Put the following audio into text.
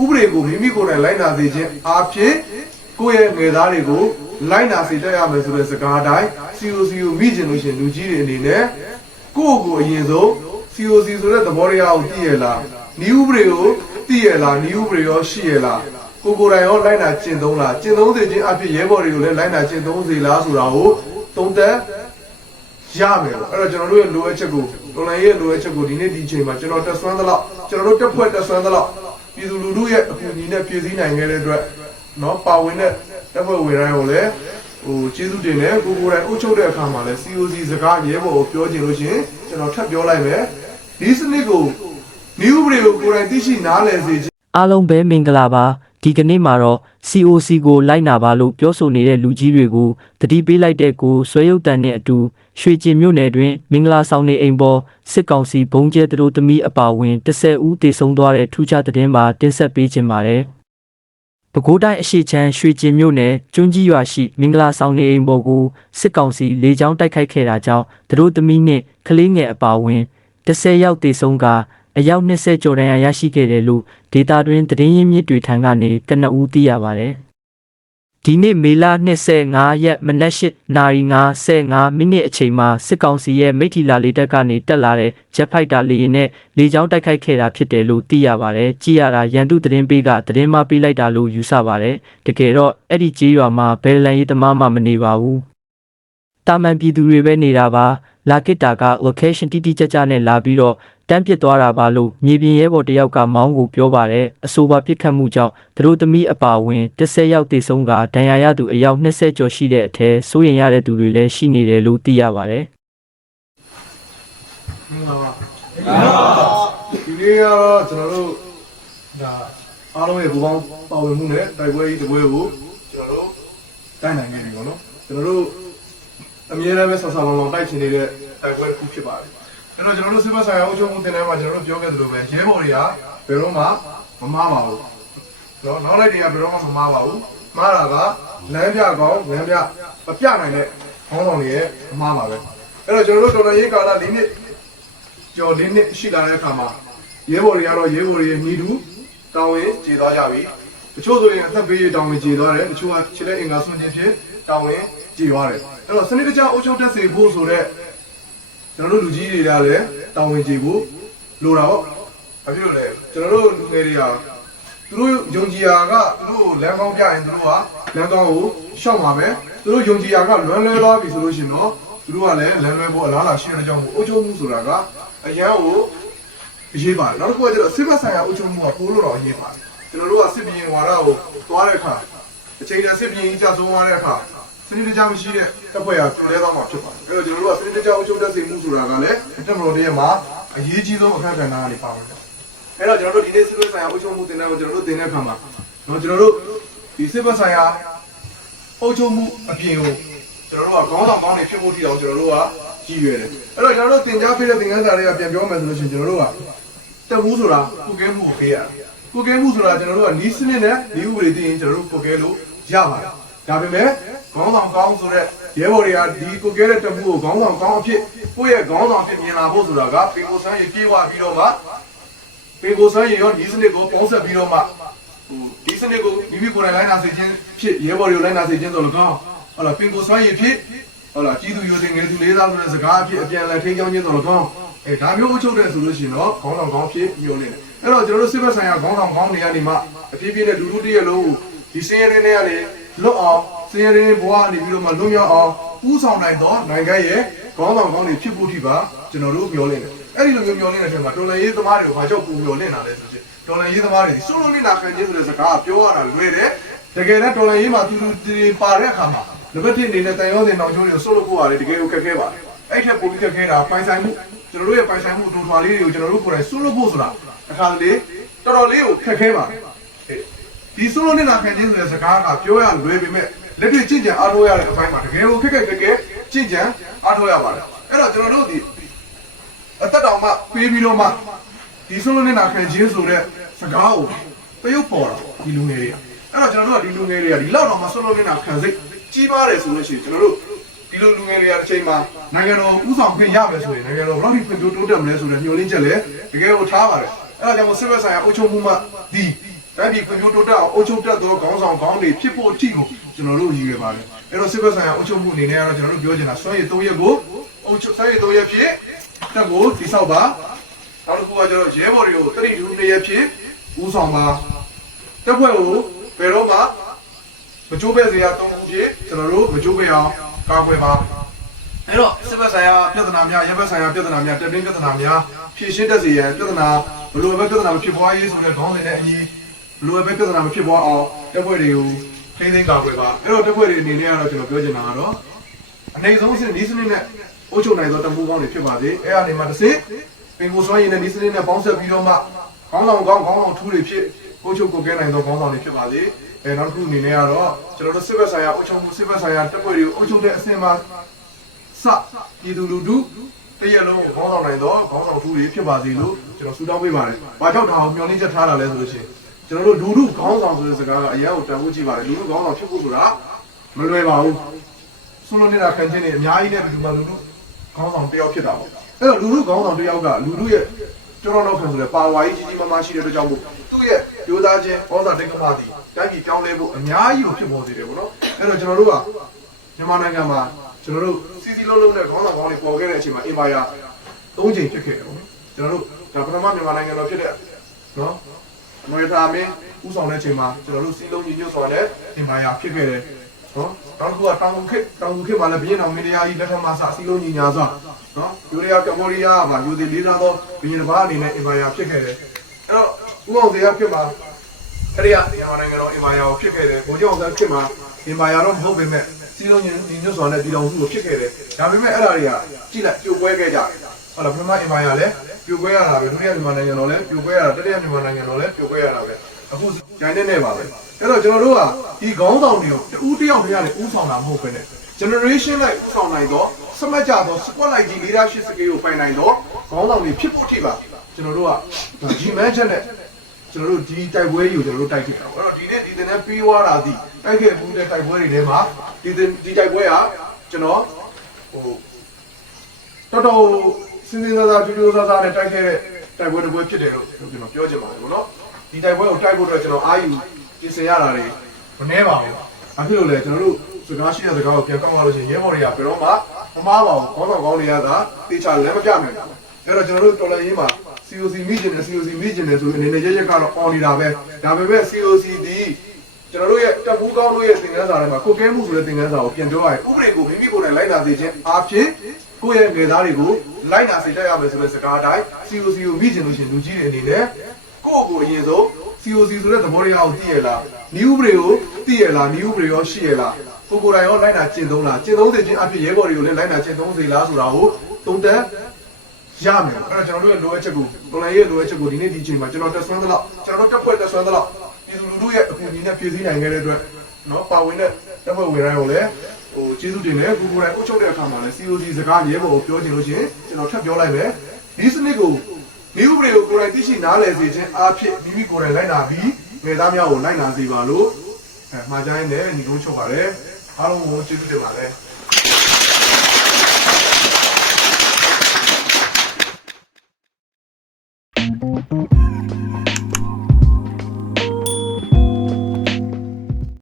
ဥပဒေကိုမိမိကိုယ်တိုင်လိုက်နာစေခြင်းအဖြစ်ကိုယ့်ရဲ့ငယ်သားတွေကိုလိုက်နာစေတတ်ရမယ်ဆိုတဲ့စကားတိုင်း COC ကိုမိကျင်လို့ရှရင်လူကြီးတွေအနေနဲ့ကိုယ့်ကိုယ်အရင်ဆုံး COC ဆိုတဲ့သဘောတရားကိုသိရလားဤဥပဒေကိုသိရလားဤဥပဒေရောရှိရလားကိုယ်ကိုယ်တိုင်ရောလိုက်နာကျင့်သုံးလားကျင့်သုံးစေခြင်းအဖြစ်ရဲဘော်တွေကိုလည်းလိုက်နာကျင့်သုံးစေလားဆိုတာကိုသုံးသပ်ရမယ်ပေါ့အဲ့တော့ကျွန်တော်တို့ရဲ့လိုအပ်ချက်ကိုတော်လိုင်းရဲ့လိုအပ်ချက်ကိုဒီနေ့ဒီအချိန်မှာကျွန်တော်တက်ဆွမ်းသလောက်ကျွန်တော်တို့တက်ဖွဲ့တက်ဆွမ်းသလောက် ပြည်သူလူထုရဲ့အကူအညီနဲ့ပြည်စည်းနိုင်ခဲ့တဲ့အတွက်เนาะပါဝင်တဲ့တက်ဖွဲ့ဝင်တိုင်းကိုလည်းဟိုကျေးဇူးတင်တယ်ကိုကိုယ်တိုင်အုပ်ချုပ်တဲ့အခါမှာလည်း COC စကားရဲဘော်ကိုပြောချင်လို့ရှရင်ကျွန်တော်ထပ်ပြောလိုက်မယ်ဒီစနစ်ကိုnew ဥပဒေကိုကိုယ်တိုင်သိရှိနားလည်စေခြင်း အားလုံးပဲမင်္ဂလာပါ ဒီကနေ့မှာတော့ COC ကိုလိုက်နာပါလို့ပြောဆိုနေတဲ့လူကြီးတွေကိုတတိပေးလိုက်တဲ့ကိုဆွဲရုပ်တန်နဲ့အတူရွှေကျင်မြို့နယ်တွင်မင်္ဂလာဆောင်နေအိမ်ပေါ်စစ်ကောင်စီဘုံကျဲသူတို့သမီးအပါအဝင်10ဦးတေဆုံးသွားတဲ့ထူးခြားသတင်းမှာတင်ဆက်ပေးခြင်းပါတယ်ပဲခူးတိုင်းအရှိချမ်းရွှေကျင်မြို့နယ်ကျွန်းကြီးရွာရှိမင်္ဂလာဆောင်နေအိမ်ပေါ်ကိုစစ်ကောင်စီလေကြောင်းတိုက်ခိုက်ခဲ့တာကြောင့်သူတို့သမီးနဲ့ကလေးငယ်အပါအဝင်10ရောက်တေဆုံးက အယောက်20ကျော်တန်းရရှိခဲ့တယ်လို့ဒေတာတွင်သတင်းရင်းမြစ်တွေထံကနေတနအူးသိရပါတယ်။ဒီနေ့မေလ25ရက်မနက်၈နာရီ55မိနစ်အချိန်မှာစစ်ကောင်စီရဲ့မိထီလာလေတပ်ကနေတက်လာတဲ့ဂျက်ဖိုက်တာလေယာဉ်နဲ့လေကြောင်းတိုက်ခိုက်ခဲ့တာဖြစ်တယ်လို့သိရပါတယ်။ကြည်ရတာရန်သူသတင်းပေးကသတင်းမပေးလိုက်တာလို့ယူဆပါတယ်။တကယ်တော့အဲ့ဒီကြေးရွာမှာဘယ်လန်ရေးသမားမှမနေပါဘူး။တာမန်ပြည်သူတွေပဲနေတာပါလာကစ်တာက location တိတိကျကျနဲ့လာပြီးတော့ တန်းပစ်သွားတာပါလို့မြေပြင်ရဲဘော်တယောက်ကမောင်းကိုပြောပါတယ်အဆိုပါပြစ်ခတ်မှုကြောင့်သူတို့သမီးအပါအဝင်10ရောက်တေဆုံးကဒဏ်ရာရသူအယောက်20ကျော်ရှိတဲ့အထက်စိုးရင်ရတဲ့သူတွေလည်းရှိနေတယ်လို့သိရပါတယ်မင်္ဂလာပါဒီနေ့ကတော့ကျွန်တော်တို့ဒါအားလုံးရဲ့ဘူပေါင်းပါဝင်မှုနဲ့တိုက်ပွဲကြီးတစ်ပွဲကိုကျွန်တော်တို့တိုက်နိုင်ခဲ့တယ်ပေါ့နော်ကျွန်တော်တို့အမြဲတမ်းပဲဆဆလောင်လောင်တိုက်ချင်နေတဲ့တိုက်ပွဲတစ်ခုဖြစ်ပါတယ် အဲ့တော့ကျွန်တော်တို့စစ်ဘက်ဆိုင်ရာအုပ်ချုပ်မှုတင်တဲ့မှာကျွန်တော်တို့ပြောခဲ့သလိုပဲရဲဘော်တွေကဘယ်တော့မှမမားပါဘူးနော်နောက်လိုက်တွေကဘယ်တော့မှမမားပါဘူးမားတာကလမ်းပြကောင်းလမ်းပြမပြနိုင်တဲ့ခေါင်းဆောင်တွေရဲ့အမားပါပဲအဲ့တော့ကျွန်တော်တို့တော်တော်ရေးကာလ၄နှစ်ကျော်လေးနှစ်ရှိလာတဲ့အခါမှာရဲဘော်တွေကတော့ရဲဘော်တွေရဲ့ညီတူတောင်းဝင်ခြေသွားကြပြီတချို့ဆိုရင်အသက်ဘေးတောင်းဝင်ခြေသွားတယ်တချို့ကခြေလက်အင်္ဂါဆွန့်ခြင်းဖြင့်တောင်းဝင်ခြေသွားတယ်အဲ့တော့စနစ်တကျအုပ်ချုပ်တတ်စေဖို့ဆိုတော့ ကျွန်တော်တို့လူကြီးတွေကလည်းတောင်းဝင်ခြေဖို့လိုတာပေါ့ဘာဖြစ်လို့လဲကျွန်တော်တို့လူငယ်တွေကသူတို့ယုံကြည်ရာကသူတို့လမ်းကောင်းပြရင်သူတို့ကလမ်းကောင်းကိုရှောက်မှာပဲသူတို့ယုံကြည်ရာကလွမ်းလွဲသွားပြီဆိုလို့ရှိရင်တော့သူတို့ကလည်းလမ်းလွဲဖို့အလားအလာရှိတဲ့အကြောင်းကိုအုပ်ချုပ်မှုဆိုတာကအရန်ကိုအရေးပါတယ်နောက်တစ်ခုကကျတော့စစ်ဘက်ဆိုင်ရာအုပ်ချုပ်မှုကပိုးလို့တော့အရေးပါတယ်ကျွန်တော်တို့ကစစ်ဘီရင်ဝါဒကိုသွားတဲ့အခါအချိန်တန်စစ်ဘီရင်ကြဆုံးသွားတဲ့အခါ စနစ်တကျမရှိတဲ့တပ်ဖွဲ့ရာပြည်လဲသွားမှာဖြစ်ပါတယ်အဲ့တော့ကျွန်တော်တို့ကစနစ်တကျအုပ်ချုပ်တတ်စေမှုဆိုတာကလည်းတက်မတော်တည်းမှာအရေးကြီးဆုံးအခက်အခဲနာကနေပါဝင်တယ်အဲ့တော့ကျွန်တော်တို့ဒီနေ့စစ်ဘက်ဆိုင်ရာအုပ်ချုပ်မှုတင်တဲ့ကိုကျွန်တော်တို့တင်တဲ့အခါမှာတော့ကျွန်တော်တို့ဒီစစ်ဘက်ဆိုင်ရာအုပ်ချုပ်မှုအပြင်ကိုကျွန်တော်တို့ကခေါင်းဆောင်ကောင်းနေဖြစ်ဖို့တည်အောင်ကျွန်တော်တို့ကကြည့်ရတယ်အဲ့တော့ကျွန်တော်တို့တင် जा ဖေးတဲ့သင်ခန်းစာတွေကပြန်ပြောမယ်ဆိုလို့ရှိရင်ကျွန်တော်တို့ကတက်မှုဆိုတာကုကဲမှုကိုခေးရတယ်ကုကဲမှုဆိုတာကျွန်တော်တို့ကနီးစနစ်နဲ့ဒီဥပဒေတည်ရင်ကျွန်တော်တို့ကုကဲလို့ရပါတယ်ဒါပေမဲ့ ခေါင်းဆောင်ကောင်းဆိုတဲ့ရဲဘော်တွေကဒီကုကဲတဲ့တက်မှုကိုခေါင်းဆောင်ကောင်းအဖြစ်ကိုယ့်ရဲ့ခေါင်းဆောင်အဖြစ်မြင်လာဖို့ဆိုတာကပေကိုဆန်းရေပြေးဝပြီးတော့မှပေကိုဆန်းရေရောနီးစနစ်ကိုပေါင်းဆက်ပြီးတော့မှဟိုဒီစနစ်ကိုမိမိကိုယ်တိုင်လိုက်နာစေခြင်းဖြစ်ရဲဘော်တွေကိုလိုက်နာစေခြင်းဆိုတော့ကောင်းဟုတ်လားပင်ကိုဆန်းရေဖြစ်ဟုတ်လားကြီးသူရိုသေငယ်သူလေးသားဆိုတဲ့စကားအဖြစ်အပြန်အလှန်ထိန်းချောင်းခြင်းဆိုတော့ကောင်းအဲဒါမျိုးအချုပ်တဲ့ဆိုလို့ရှိရင်တော့ခေါင်းဆောင်ကောင်းဖြစ်မျှော်လင့်တယ်အဲ့တော့ကျွန်တော်တို့စစ်ဘက်ဆိုင်ရာခေါင်းဆောင်ကောင်းတွေကနေမှအပြည့်ပြည့်နဲ့လူလူတည်းရဲ့လုံးဒီစင်းရဲတွေကနေလွတ်အောင် စင်းရဲတွေဘဝကနေပြီးတော့မှလွတ်မြောက်အောင်ဥဆောင်နိုင်တော့နိုင်ငံရဲ့ခေါင်းဆောင်ကောင်းတွေဖြစ်ဖို့ထိပါကျွန်တော်တို့မျှော်လင့်တယ်အဲ့ဒီလိုမျိုးမျှော်လင့်တဲ့အချိန်မှာတော်လန်ရေးသမားတွေကိုဘာကြောင့်ပူမျှော်လင့်တာလဲဆိုရင်တော်လန်ရေးသမားတွေစိုးလုံးနေတာခံခြင်းဆိုတဲ့စကားပြောရတာလွယ်တယ်တကယ်နဲ့တော်လန်ရေးမှာသူသူတွေပါတဲ့အခါမှာနံပါတ်1အနေနဲ့တန်ရောစင်တောင်ကျိုးတွေကိုစိုးလို့ဖို့ရတယ်တကယ်ကိုခက်ခဲပါတယ်အဲ့ထက်ပိုပြီးခက်ခဲတာပိုင်ဆိုင်မှုကျွန်တော်တို့ရဲ့ပိုင်ဆိုင်မှုဒူထွာလေးတွေကိုကျွန်တော်တို့ကိုယ်တိုင်စိုးလို့ဖို့ဆိုတာအခါလေးတော်တော်လေးကိုခက်ခဲပါတယ်ဒီစိုးလို့နေတာခံခြင်းဆိုတဲ့စကားကပြောရလွယ်ပေမဲ့ လက်တွေ့ကြင်ကြံအားထုတ်ရတဲ့အပိုင်းမှာတကယ်ကိုခက်ခက်ခဲခဲကြင်ကြံအားထုတ်ရပါတယ်အဲ့တော့ကျွန်တော်တို့ဒီအသက်တော်မှပေးပြီးတော့မှဒီစိုးလို့နေတာခံခြင်းဆိုတဲ့စကားကိုတရုပ်ပေါ်တာဒီလူငယ်တွေကအဲ့တော့ကျွန်တော်တို့ကဒီလူငယ်တွေကဒီလောက်တော့မှစိုးလို့နေတာခံစိတ်ကြီးပါတယ်ဆိုလို့ရှိရင်ကျွန်တော်တို့ဒီလိုလူငယ်တွေကတစ်ချိန်မှာနိုင်ငံတော်ဥဆောင်ခွင့်ရမယ်ဆိုရင်နိုင်ငံတော်ဘယ်လောက်ထိဖွံ့ဖြိုးတိုးတက်မလဲဆိုတဲ့ညှို့လင်းချက်လည်းတကယ်ကိုထားပါတယ်အဲ့ဒါကြောင့်စစ်ဘက်ဆိုင်ရာအုပ်ချုပ်မှုမှဒီ တိုင်းပြည်ဖွံ့ဖြိုးတိုးတက်အောင်အုပ်ချုပ်တတ်သောခေါင်းဆောင်ခေါင်းတွေဖြစ်ဖို့အထိကိုကျွန်တော်တို့ရည်ရွယ်ပါတယ်အဲ့တော့စစ်ဘက်ဆိုင်ရာအုပ်ချုပ်မှုအနေနဲ့ကတော့ကျွန်တော်တို့ပြောချင်တာစွမ်းရည်၃ရက်ကိုအုပ်ချုပ်စွမ်းရည်၃ရက်ဖြစ်တက်ကိုတိဆောက်ပါနောက်တစ်ခုကကျတော့ရဲဘော်တွေကိုတတိထူး၂ရက်ဖြစ်ဦးဆောင်ပါတက်ဖွဲ့ကိုဘယ်တော့မှမကြိုးပဲစေရတောင်းခုဖြစ်ကျွန်တော်တို့မကြိုးပဲအောင်ကာကွယ်ပါအဲ့တော့စစ်ဘက်ဆိုင်ရာပြဿနာများရဲဘက်ဆိုင်ရာပြဿနာများတက်တင်းပြဿနာများဖြည့်ရှင်းတတ်စေရန်ပြဿနာဘယ်လိုပဲပြဿနာမဖြစ်ပွားရေးဆိုတဲ့ခေါင်းစဉ်နဲ့အညီ ဘလိုပဲပြဿနာမဖြစ်ပွားအောင်တက်ဖွဲ့တွေကိုထိန်းသိမ်းကာကွယ်ပါအဲ့တော့တက်ဖွဲ့တွေအနေနဲ့ကတော့ကျွန်တော်ပြောချင်တာကတော့အနေဆုံးအဆင့်ဒီစနစ်နဲ့အုပ်ချုပ်နိုင်သောတမှုကောင်းတွေဖြစ်ပါစေအဲ့အနေမှာတစ်စစ်ပင်ကိုစွမ်းရည်နဲ့ဒီစနစ်နဲ့ပေါင်းဆက်ပြီးတော့မှခေါင်းဆောင်ကောင်းခေါင်းဆောင်ထူးတွေဖြစ်အုပ်ချုပ်ကိုကဲနိုင်သောခေါင်းဆောင်တွေဖြစ်ပါစေအဲနောက်တစ်ခုအနေနဲ့ကတော့ကျွန်တော်တို့စစ်ဘက်ဆိုင်ရာအုပ်ချုပ်မှုစစ်ဘက်ဆိုင်ရာတက်ဖွဲ့တွေကိုအုပ်ချုပ်တဲ့အဆင့်မှာစပြည်သူလူထုတရက်လုံးကိုခေါင်းဆောင်နိုင်သောခေါင်းဆောင်ထူးတွေဖြစ်ပါစေလို့ကျွန်တော်ဆုတောင်းပေးပါတယ်။ဘာကြောင့်ဒါအောင်မျှော်လင့်ချက်ထားတာလဲဆိုလို့ရှိရင် ကျွန်တော်တို့လူလူခေါင်းဆောင်ဆိုတဲ့စကားကအရင်ကတန်ဖိုးကြည့်ပါတယ်လူလူခေါင်းဆောင်ဖြစ်ဖို့ဆိုတာမလွယ်ပါဘူးဆုံးလို့နေတာခံချင်းနေအများကြီးနဲ့ဒီမှာလူလူခေါင်းဆောင်တယောက်ဖြစ်တာပေါ့အဲ့တော့လူလူခေါင်းဆောင်တယောက်ကလူလူရဲ့ကျွန်တော်တို့ခံဆိုတဲ့ပါဝါကြီးကြီးကြီးမားမားရှိတဲ့အတွက်ကြောင့်မို့သူ့ရဲ့ရိုးသားခြင်းဩဇာတိတ်ကမာသည်တိုင်းပြည်ပြောင်းလဲဖို့အများကြီးကိုဖြစ်ပေါ်စေတယ်ပေါ့နော်အဲ့တော့ကျွန်တော်တို့ကမြန်မာနိုင်ငံမှာကျွန်တော်တို့စီစီလုံးလုံးနဲ့ခေါင်းဆောင်ကောင်းတွေပေါ်ခဲ့တဲ့အချိန်မှာအင်ပါယာ၃ချိန်ဖြစ်ခဲ့တယ်ပေါ့နော်ကျွန်တော်တို့ဒါပထမမြန်မာနိုင်ငံတော်ဖြစ်တဲ့နော် အမေရိကန်မင်းဥဆောင်တဲ့ချိန်မှာကျွန်တော်တို့စီလုံးညီညွတ်စွာနဲ့သင်ပါရဖြစ်ခဲ့တယ်နော်နောက်တစ်ခုကတောင်ကုန်ခေတ်တောင်ကုန်ခေတ်မှာလည်းဘီယင်အောင်မင်းတရားကြီးလက်ထက်မှာစစီလုံးညီညာစွာနော်ယူရီးယားကမ္ဘောဒီးယားမှာယူသည်လေးစားသောဘီယင်တစ်ပါးအနေနဲ့အင်ပါယာဖြစ်ခဲ့တယ်အဲ့တော့ဥအောင်တရားဖြစ်မှာအဲ့ဒီကမြန်မာနိုင်ငံတော်အင်ပါယာကိုဖြစ်ခဲ့တယ်ဘုံကျောင်းသားဖြစ်မှာအင်ပါယာတော့မဟုတ်ပေမဲ့စီလုံးညီညီညွတ်စွာနဲ့ပြည်တော်စုကိုဖြစ်ခဲ့တယ်ဒါပေမဲ့အဲ့ဒါတွေကကြည့်လိုက်ပြိုကွဲခဲ့ကြတယ်ဟုတ်လားပထမအင်ပါယာလည်း ပြိုကွဲရတာပဲဒုတိယမြန်မာနိုင်ငံတော်လည်းပြိုကွဲရတာတတိယမြန်မာနိုင်ငံတော်လည်းပြိုကွဲရတာပဲအခုဂျိုင်းနဲ့နဲ့ပါပဲအဲ့တော့ကျွန်တော်တို့ကဒီခေါင်းဆောင်တွေကိုတူးတယောက်တည်းနဲ့ဥဆောင်တာမဟုတ်ဘဲနဲ့ generation လိုက်ဥဆောင်နိုင်တော့စမတ်ကြတော့ squad လိုက်ကြီး leadership skill ကိုပိုင်နိုင်တော့ခေါင်းဆောင်တွေဖြစ်ဖို့ထိပါကျွန်တော်တို့ကဒီ management နဲ့ကျွန်တော်တို့ဒီတိုက်ပွဲကြီးကိုကျွန်တော်တို့တိုက်ခဲ့တာအဲ့တော့ဒီနေ့ဒီတင်နဲ့ပြီးွားတာဒီတိုက်ခဲ့ဘူးတဲ့တိုက်ပွဲတွေထဲမှာဒီတင်ဒီတိုက်ပွဲကကျွန်တော်ဟိုတော်တော် စင်စင်သာသာပြပြဆာဆာနဲ့တိုက်ခဲ့တဲ့တိုက်ပွဲတစ်ပွဲဖြစ်တယ်လို့ကျွန်တော်ပြောချင်ပါတယ်ဗောနော်ဒီတိုက်ပွဲကိုတိုက်ဖို့အတွက်ကျွန်တော်အာယူပြင်ဆင်ရတာတွေမနှဲပါဘူးအဖြစ်လို့လဲကျွန်တော်တို့စကားရှိတဲ့စကားကိုပြန်ကောက်ရလို့ရှိရင်ရဲဘော်တွေကဘယ်တော့မှမမားပါဘူးခေါင်းဆောင်ကောင်းတွေကသာတေချာလည်းမပြနိုင်ဘူးအဲ့တော့ကျွန်တော်တို့တော်လည်းရင်းမှာ COC မိကျင်တယ် COC မိကျင်တယ်ဆိုအနေနဲ့ရရက်ကတော့အော်နေတာပဲဒါပေမဲ့ COC ဒီကျွန်တော်တို့ရဲ့တပ်ဘူးကောင်းတို့ရဲ့သင်ခန်းစာထဲမှာကိုကဲမှုဆိုတဲ့သင်ခန်းစာကိုပြန်ပြောရရင်ဥပဒေကိုမိမိကိုယ်တိုင်လိုက်နာစေခြင်းအဖြစ်ကိုယ့်ရဲ့ငယ်သားတွေကို လိုက်နာစေတတ်ရမယ်ဆိုတဲ့စကားအတိုင်း COC ကိုမိကျင်လို့ရှိရင်လူကြီးတွေအနေနဲ့ကိုယ့်ကိုအရင်ဆုံး COC ဆိုတဲ့သဘောတရားကိုသိရလားဤဥပဒေကိုသိရလားဤဥပဒေရောရှိရလားကိုကိုယ်တိုင်ရောလိုက်နာကျင့်သုံးလားကျင့်သုံးစေခြင်းအဖြစ်ရဲဘော်တွေကိုလည်းလိုက်နာကျင့်သုံးစေလားဆိုတာကိုသုံးသပ်ရမယ်အဲ့တော့ကျွန်တော်တို့ရဲ့လိုအပ်ချက်ကိုတော်လိုင်းရဲ့လိုအပ်ချက်ကိုဒီနေ့ဒီချိန်မှာကျွန်တော်တက်ဆွမ်းသလောက်ကျွန်တော်တို့တက်ဖွဲ့တက်ဆွမ်းသလောက်ပြည်သူလူထုရဲ့အကူအညီနဲ့ဖြည့်ဆည်းနိုင်ခဲ့တဲ့အတွက်နော်ပါဝင်တဲ့တက်ဖွဲ့ဝင်တိုင်းကိုလည်းဟို ကျေးဇူးတင်တယ်ကိုကိုယ်တိုင်အုပ်ချုပ်တဲ့အခါမှာလည်း COC စကားရဲဘော်ကိုပြောချင်လို့ရှိရင်ကျွန်တော်ထပ်ပြောလိုက်မယ်ဒီစနစ်ကိုဒီဥပဒေကိုကိုယ်တိုင်သိရှိနားလည်စေခြင်းအားဖြင့်မိမိကိုယ်တိုင်လိုက်နာပြီးငယ်သားများကိုလိုက်နာစေပါလို့အဲမှားကြိုင်းနဲ့ညီကုန်းချုပ်ပါတယ်အားလုံးကိုကျေးဇူးတင်ပါတယ်